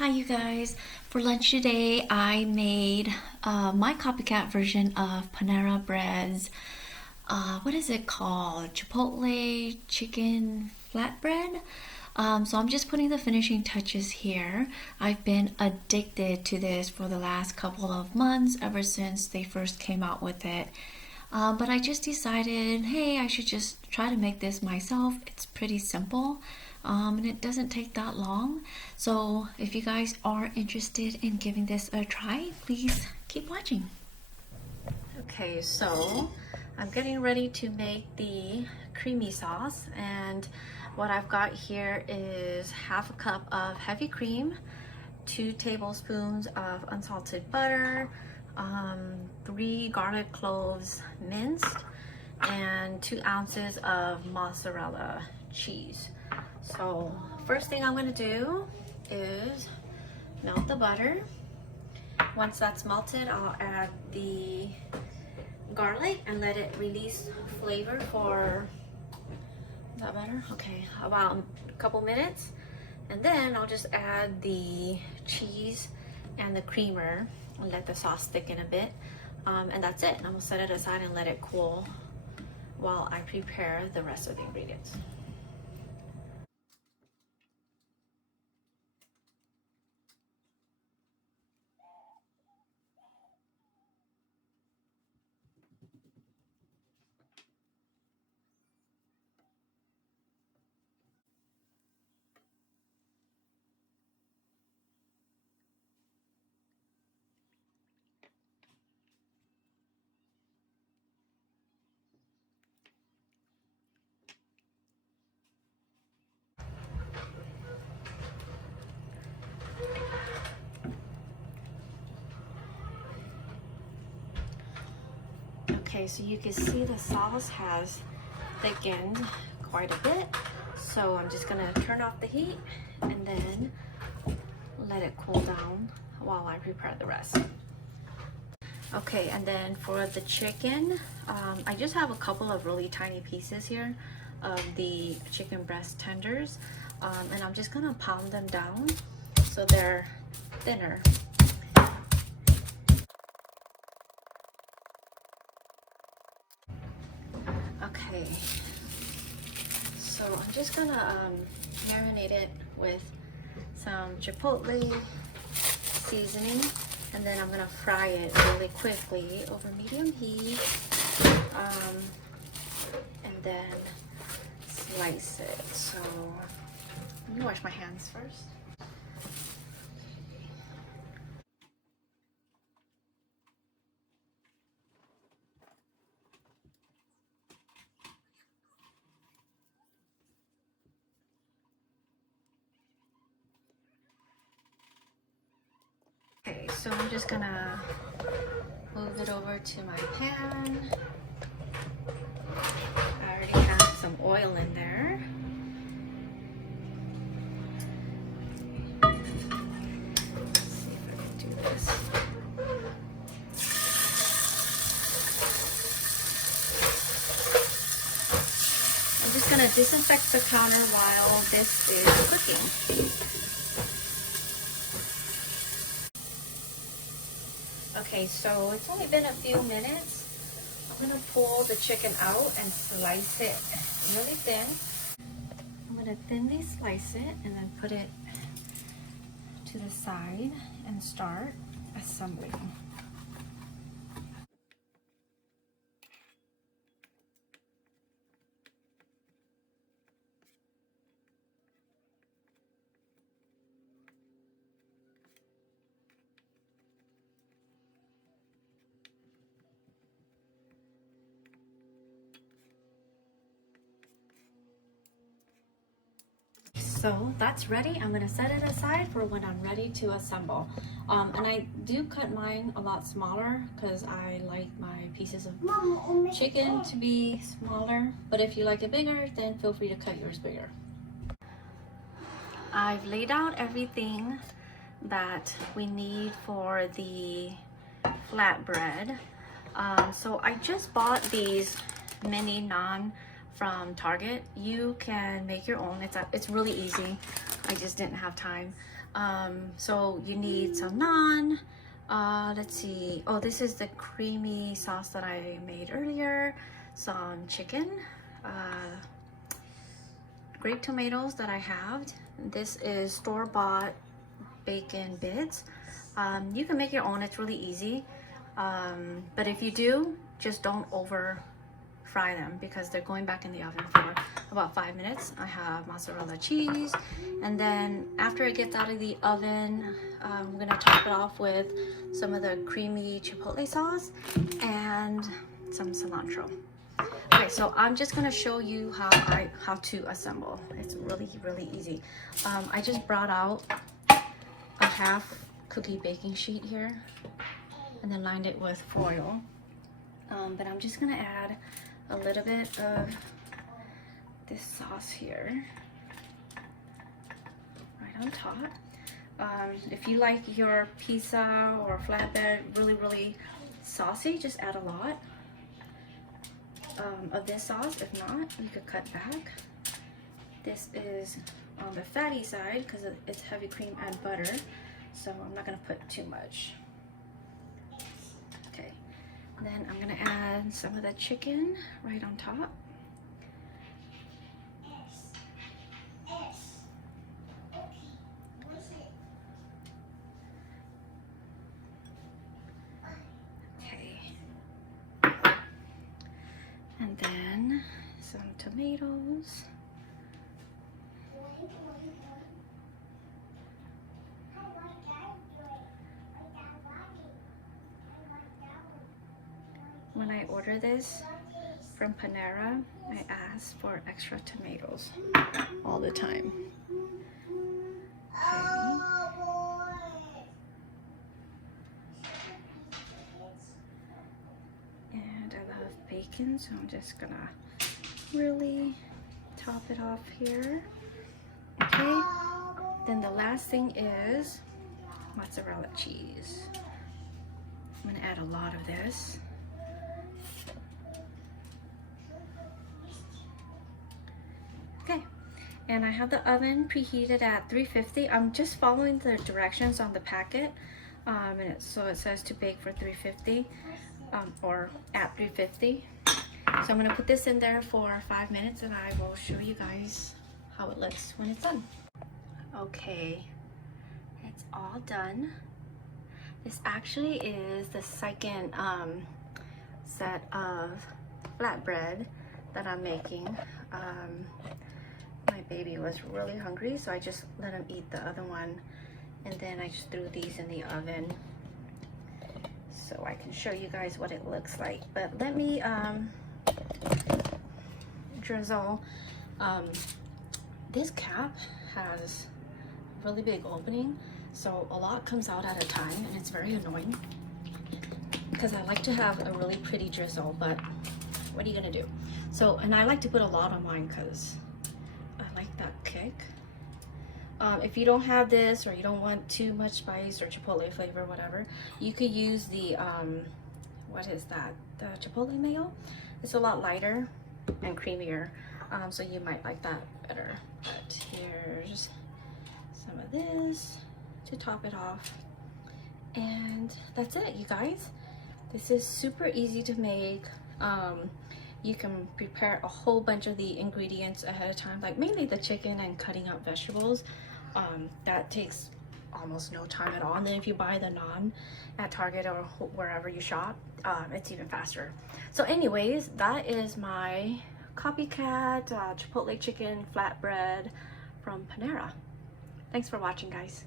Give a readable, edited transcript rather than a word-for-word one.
Hi you guys, for lunch today I made my copycat version of Panera Bread's, what is it called? Chipotle chicken flatbread. So I'm just putting the finishing touches here. I've been addicted to this for the last couple of months, ever since they first came out with it. But I just decided, hey, I should just try to make this myself. It's pretty simple, and it doesn't take that long. So if you guys are interested in giving this a try, please keep watching. Okay, so I'm getting ready to make the creamy sauce, and what I've got here is half a cup of heavy cream, 2 tablespoons of unsalted butter, 3 garlic cloves minced, and 2 ounces of mozzarella cheese. So first thing I'm going to do is melt the butter. Once that's melted, I'll add the garlic and let it release flavor for, is that better? Okay, about a couple minutes. And then I'll just add the cheese and the creamer and let the sauce thicken a bit. And that's it. I'm gonna set it aside and let it cool while I prepare the rest of the ingredients. Okay, so you can see the sauce has thickened quite a bit. So I'm just gonna turn off the heat and then let it cool down while I prepare the rest. Okay, and then for the chicken, I just have a couple of really tiny pieces here of the chicken breast tenders, and I'm just gonna pound them down so they're thinner. Okay, so I'm just gonna marinate it with some Chipotle seasoning, and then I'm gonna fry it really quickly over medium heat, and then slice it. So let me wash my hands first. Okay, so I'm just gonna move it over to my pan. I already have some oil in there. Let's see if I can do this. I'm just gonna disinfect the counter while this is cooking. Okay, so it's only been a few minutes. I'm gonna pull the chicken out and slice it really thin. I'm gonna thinly slice it and then put it to the side and start assembling. So that's ready. I'm gonna set it aside for when I'm ready to assemble. And I do cut mine a lot smaller because I like my pieces of chicken to be smaller. But if you like it bigger, then feel free to cut yours bigger. I've laid out everything that we need for the flatbread. So I just bought these mini naan from Target. You can make your own. It's really easy. I just didn't have time. So you need some naan. Let's see. Oh, this is the creamy sauce that I made earlier. Some chicken. Grape tomatoes that I have. This is store-bought bacon bits. You can make your own, it's really easy. But if you do, just don't over fry them because they're going back in the oven for about 5 minutes. I have mozzarella cheese, and then after it gets out of the oven, I'm gonna top it off with some of the creamy chipotle sauce and some cilantro. Okay, so I'm just gonna show you how to assemble. It's really easy. I just brought out a half cookie baking sheet here and then lined it with foil. But I'm just gonna add a little bit of this sauce here right on top. If you like your pizza or flatbread really saucy, just add a lot of this sauce. If not, you could cut back. This is on the fatty side because it's heavy cream and butter, so I'm not gonna put too much. Okay, then I'm gonna add some of the chicken right on top. Okay, and then some tomatoes. When I order this from Panera, I ask for extra tomatoes all the time. Okay. And I love bacon, so I'm just gonna really top it off here. Okay, then the last thing is mozzarella cheese. I'm gonna add a lot of this. Okay, and I have the oven preheated at 350. I'm just following the directions on the packet, so it says to bake for 350 or at 350. So I'm gonna put this in there for 5 minutes and I will show you guys how it looks when it's done. Okay, it's all done. This actually is the second set of flatbread that I'm making. My baby was really hungry, so I just let him eat the other one, and then I just threw these in the oven so I can show you guys what it looks like. But let me drizzle. This cap has a really big opening, so a lot comes out at a time, and it's very annoying because I like to have a really pretty drizzle, but what are you gonna do? So, and I like to put a lot on mine because I like that kick. If you don't have this, or you don't want too much spice or chipotle flavor, whatever, you could use the what is that, the chipotle mayo. It's a lot lighter and creamier, so you might like that better. But here's some of this to top it off, and that's it, you guys. This is super easy to make. You can prepare a whole bunch of the ingredients ahead of time, like mainly the chicken and cutting up vegetables. That takes almost no time at all. And then if you buy the naan at Target or wherever you shop, it's even faster. So anyways, that is my copycat Chipotle chicken flatbread from Panera. Thanks for watching, guys.